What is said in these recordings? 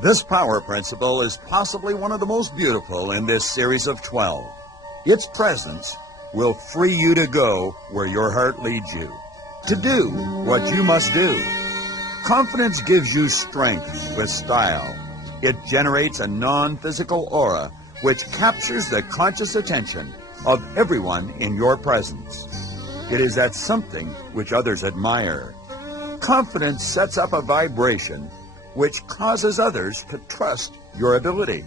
This power principle is possibly one of the most beautiful in this series of 12. Its presence will free you to go where your heart leads you, to do what you must do. Confidence gives you strength with style. It generates a non-physical aura which captures the conscious attention of everyone in your presence. It is that something which others admire. Confidence sets up a vibration which causes others to trust your ability.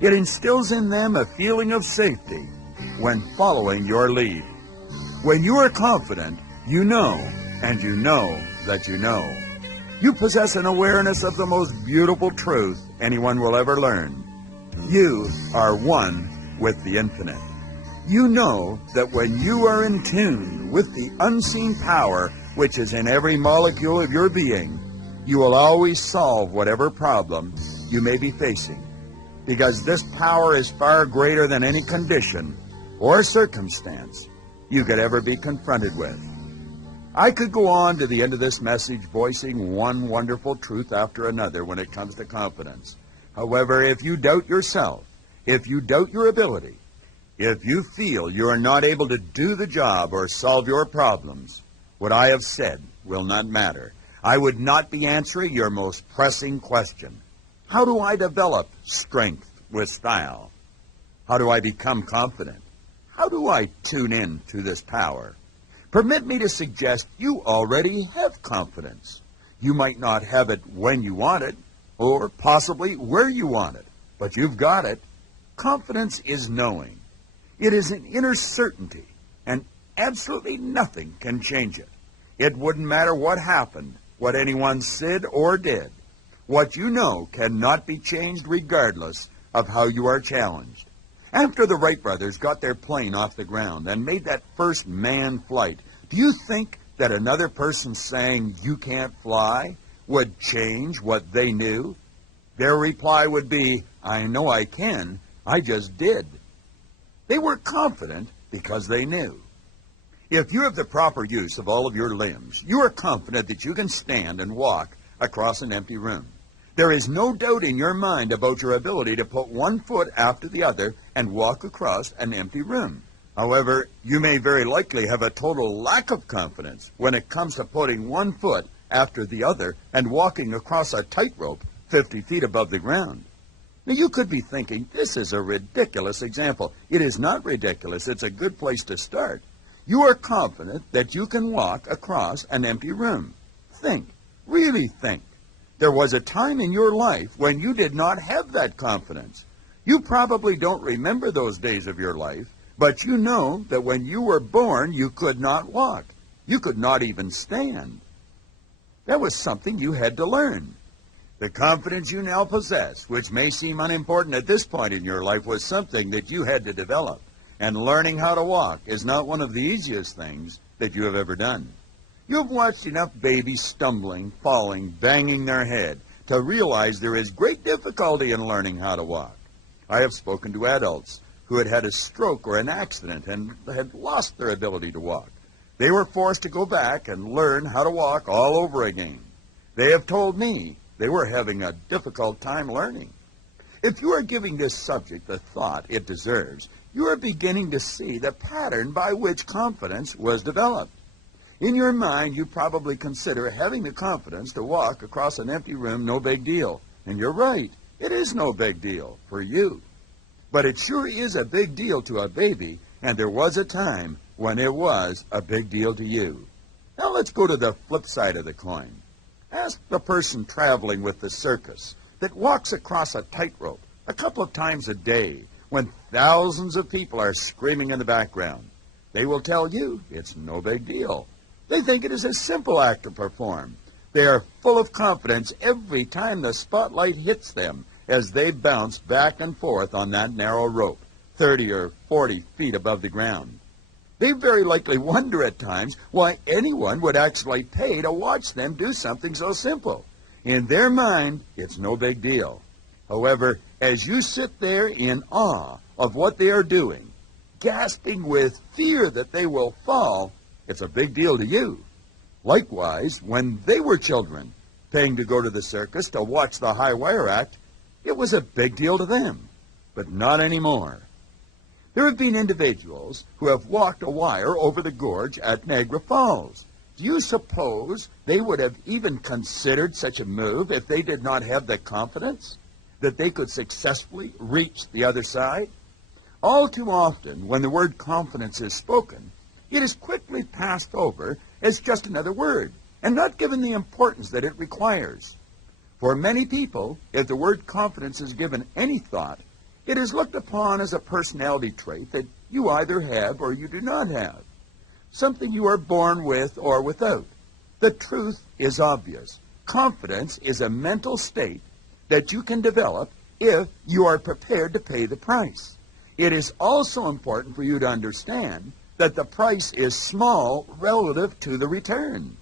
It instills in them a feeling of safety when following your lead. When you are confident, you know, and you know that you know. You possess an awareness of the most beautiful truth anyone will ever learn. You are one with the infinite. You know that when you are in tune with the unseen power which is in every molecule of your being, you will always solve whatever problem you may be facing, because this power is far greater than any condition or circumstance you could ever be confronted with. I could go on to the end of this message voicing one wonderful truth after another when it comes to confidence. However, if you doubt yourself, if you doubt your ability, if you feel you are not able to do the job or solve your problems, what I have said will not matter. I would not be answering your most pressing question. How do I develop strength with style? How do I become confident? How do I tune in to this power? Permit me to suggest you already have confidence. You might not have it when you want it, or possibly where you want it, but you've got it. Confidence is knowing. It is an inner certainty, and absolutely nothing can change it. It wouldn't matter what happened, what anyone said or did. What you know cannot be changed regardless of how you are challenged. After the Wright brothers got their plane off the ground and made that first manned flight, do you think that another person saying you can't fly would change what they knew? Their reply would be, I know I can, I just did. They were confident because they knew. If you have the proper use of all of your limbs, you are confident that you can stand and walk across an empty room. There is no doubt in your mind about your ability to put one foot after the other and walk across an empty room. However, you may very likely have a total lack of confidence when it comes to putting one foot after the other and walking across a tightrope 50 feet above the ground. Now, you could be thinking, this is a ridiculous example. It is not ridiculous. It's a good place to start. You are confident that you can walk across an empty room. Think, really think. There was a time in your life when you did not have that confidence. You probably don't remember those days of your life, but you know that when you were born, you could not walk. You could not even stand. That was something you had to learn. The confidence you now possess, which may seem unimportant at this point in your life, was something that you had to develop. And learning how to walk is not one of the easiest things that you have ever done. You have watched enough babies stumbling, falling, banging their head to realize there is great difficulty in learning how to walk. I have spoken to adults who had had a stroke or an accident and had lost their ability to walk. They were forced to go back and learn how to walk all over again. They have told me they were having a difficult time learning. If you are giving this subject the thought it deserves, you are beginning to see the pattern by which confidence was developed. In your mind, you probably consider having the confidence to walk across an empty room no big deal. And you're right, it is no big deal for you. But it sure is a big deal to a baby, and there was a time when it was a big deal to you. Now let's go to the flip side of the coin. Ask the person traveling with the circus that walks across a tightrope a couple of times a day when thousands of people are screaming in the background. They will tell you it's no big deal. They think it is a simple act to perform. They are full of confidence every time the spotlight hits them as they bounce back and forth on that narrow rope, 30 or 40 feet above the ground. They very likely wonder at times why anyone would actually pay to watch them do something so simple. In their mind, it's no big deal. However, as you sit there in awe of what they are doing, gasping with fear that they will fall, it's a big deal to you. Likewise, when they were children, Paying to go to the circus to watch the high wire act, it was a big deal to them, but not anymore. There have been individuals who have walked a wire over the gorge at Niagara Falls. Do you suppose they would have even considered such a move if they did not have the confidence that they could successfully reach the other side? All too often, when the word confidence is spoken, it is quickly passed over as just another word and not given the importance that it requires. For many people, if the word confidence is given any thought, it is looked upon as a personality trait that you either have or you do not have, something you are born with or without. The truth is obvious. Confidence is a mental state that you can develop if you are prepared to pay the price. It is also important for you to understand that the price is small relative to the return.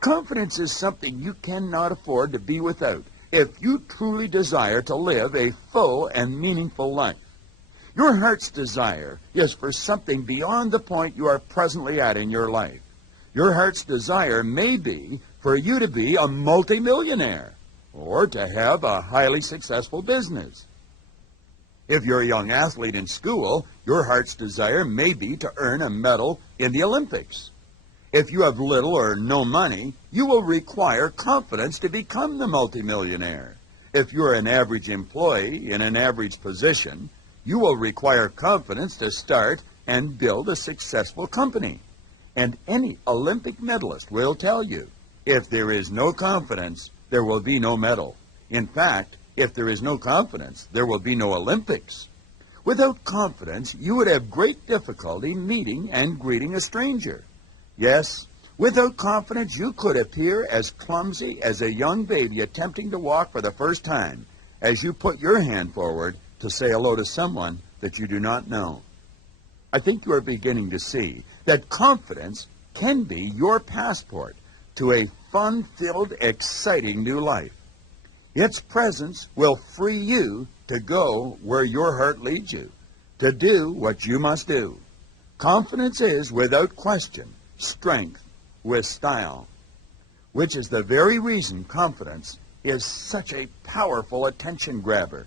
Confidence is something you cannot afford to be without if you truly desire to live a full and meaningful life. Your heart's desire is for something beyond the point you are presently at in your life. Your heart's desire may be for you to be a multimillionaire or to have a highly successful business. If you're a young athlete in school, your heart's desire may be to earn a medal in the Olympics. If you have little or no money, you will require confidence to become the multimillionaire. If you're an average employee in an average position, you will require confidence to start and build a successful company. And any Olympic medalist will tell you, if there is no confidence, there will be no medal. In fact, if there is no confidence, there will be no Olympics. Without confidence, you would have great difficulty meeting and greeting a stranger. Yes, without confidence, you could appear as clumsy as a young baby attempting to walk for the first time as you put your hand forward to say hello to someone that you do not know. I think you are beginning to see that confidence can be your passport to a fun-filled, exciting new life. Its presence will free you to go where your heart leads you, to do what you must do. Confidence is, without question, strength with style, which is the very reason confidence is such a powerful attention grabber.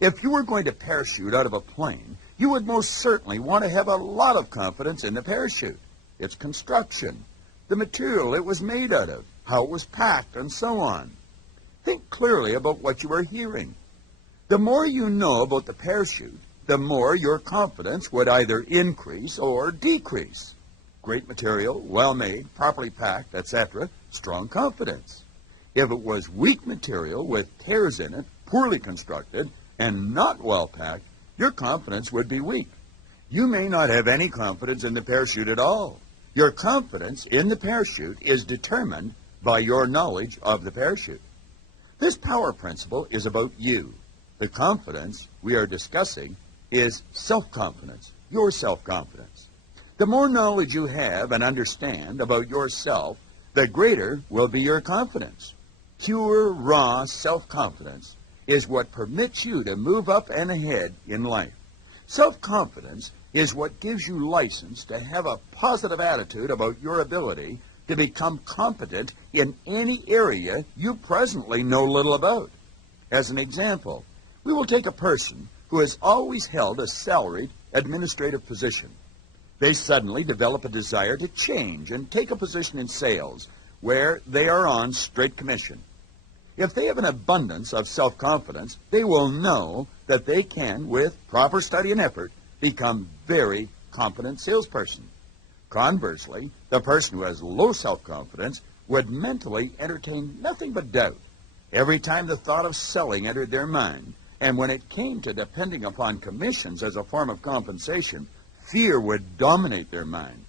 If you were going to parachute out of a plane, you would most certainly want to have a lot of confidence in the parachute, its construction, the material it was made out of, how it was packed, and so on. Think clearly about what you are hearing. The more you know about the parachute, the more your confidence would either increase or decrease. Great material, well-made, properly packed, etc., strong confidence. If it was weak material with tears in it, poorly constructed, and not well-packed, your confidence would be weak. You may not have any confidence in the parachute at all. Your confidence in the parachute is determined by your knowledge of the parachute. This power principle is about you. The confidence we are discussing is self-confidence, your self-confidence. The more knowledge you have and understand about yourself, the greater will be your confidence. Pure, raw self-confidence is what permits you to move up and ahead in life. Self-confidence is what gives you license to have a positive attitude about your ability to become competent in any area you presently know little about. As an example, we will take a person who has always held a salaried administrative position. They suddenly develop a desire to change and take a position in sales where they are on straight commission. If they have an abundance of self-confidence, they will know that they can, with proper study and effort, become very competent salesperson. Conversely, the person who has low self-confidence would mentally entertain nothing but doubt every time the thought of selling entered their mind, and when it came to depending upon commissions as a form of compensation, fear would dominate their mind.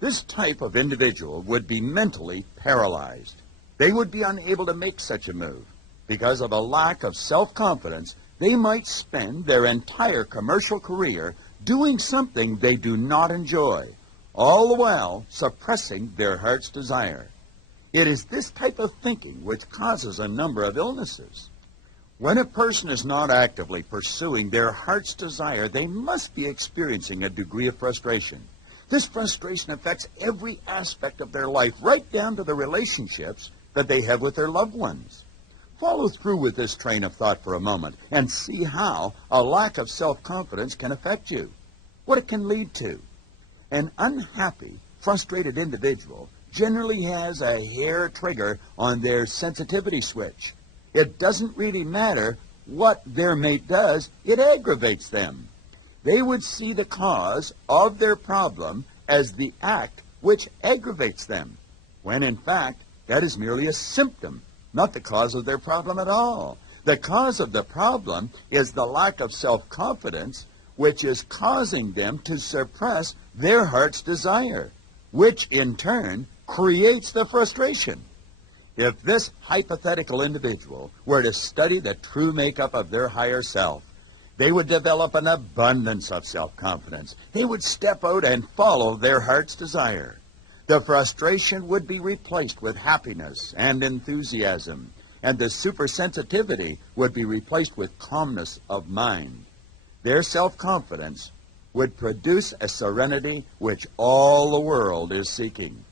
This type of individual would be mentally paralyzed. They would be unable to make such a move. Because of a lack of self-confidence, they might spend their entire commercial career doing something they do not enjoy, all the while suppressing their heart's desire. It is this type of thinking which causes a number of illnesses. When a person is not actively pursuing their heart's desire, they must be experiencing a degree of frustration. This frustration affects every aspect of their life, right down to the relationships that they have with their loved ones. Follow through with this train of thought for a moment and see how a lack of self-confidence can affect you, what it can lead to. An unhappy, frustrated individual generally has a hair trigger on their sensitivity switch. It doesn't really matter what their mate does, it aggravates them. They would see the cause of their problem as the act which aggravates them, when in fact that is merely a symptom, not the cause of their problem at all. The cause of the problem is the lack of self-confidence, which is causing them to suppress their heart's desire, which in turn creates the frustration. If this hypothetical individual were to study the true makeup of their higher self, they would develop an abundance of self-confidence. They would step out and follow their heart's desire. The frustration would be replaced with happiness and enthusiasm, and the supersensitivity would be replaced with calmness of mind. Their self-confidence would produce a serenity which all the world is seeking.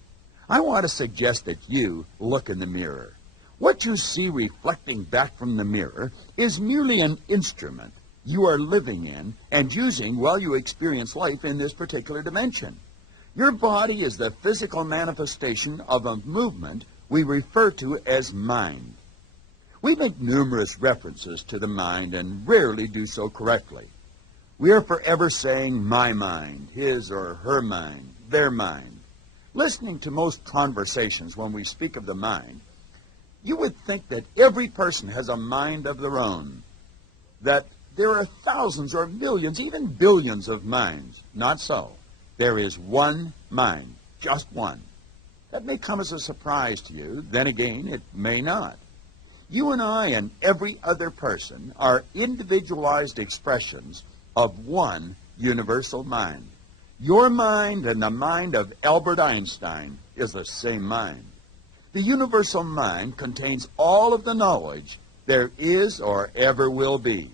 I want to suggest that you look in the mirror. What you see reflecting back from the mirror is merely an instrument you are living in and using while you experience life in this particular dimension. Your body is the physical manifestation of a movement we refer to as mind. We make numerous references to the mind and rarely do so correctly. We are forever saying my mind, his or her mind, their mind. Listening to most conversations when we speak of the mind, you would think that every person has a mind of their own, that there are thousands or millions, even billions of minds. Not so. There is one mind, just one. That may come as a surprise to you. Then again, it may not. You and I and every other person are individualized expressions of one universal mind. Your mind and the mind of Albert Einstein is the same mind. The universal mind contains all of the knowledge there is or ever will be.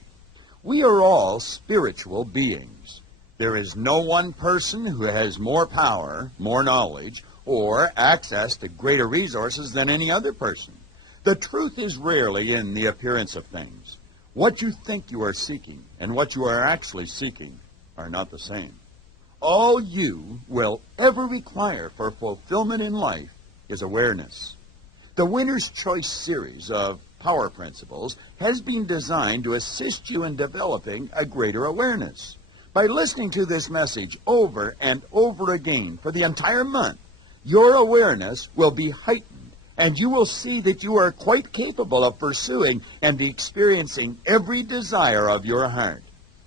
We are all spiritual beings. There is no one person who has more power, more knowledge, or access to greater resources than any other person. The truth is rarely in the appearance of things. What you think you are seeking and what you are actually seeking are not the same. All you will ever require for fulfillment in life is awareness. The Winner's Choice series of power principles has been designed to assist you in developing a greater awareness. By listening to this message over and over again for the entire month, your awareness will be heightened, and you will see that you are quite capable of pursuing and experiencing every desire of your heart.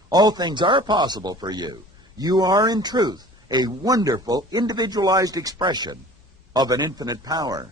All things are possible for you. You are, in truth, a wonderful, individualized expression of an infinite power.